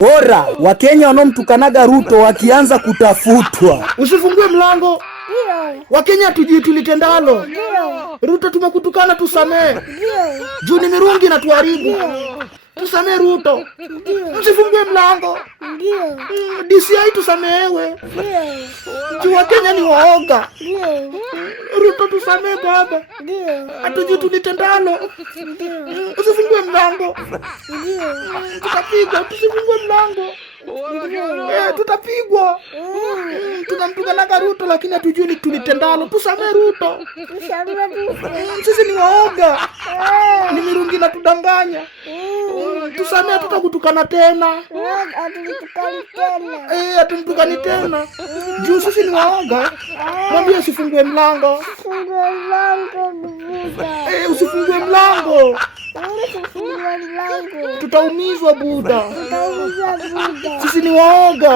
Ora, Wakenya wanaomtukanaga Ruto wakianza kutafutwa. Usifungue mlango. Wakenya tujui tulitendalo. Ruto tumekutukana, tusamee. Juu ni mirungi na tuharibu. Tusamee Ruto. Msifungue mlango. DCI tusamehewe. Juu Wakenya ni waoga. Ruto tusamee baba. Hatujui tulitendalo. Usifungue mlango. Tutapigwa, tusifungue mlango. Tutapigwa. Tunamtukanaga Ruto lakini hatujui tulitendalo. Tusamee Ruto. Sisi ni waoga. Ni mirungi na tudanganya. Tusamee, tutakutukana tena. Hatumtukani tena. Juu sisi ni waoga. Mwambie usifungue mlango. Usifungue mlango. Tutaumizwa Buda. Sisi ni waoga.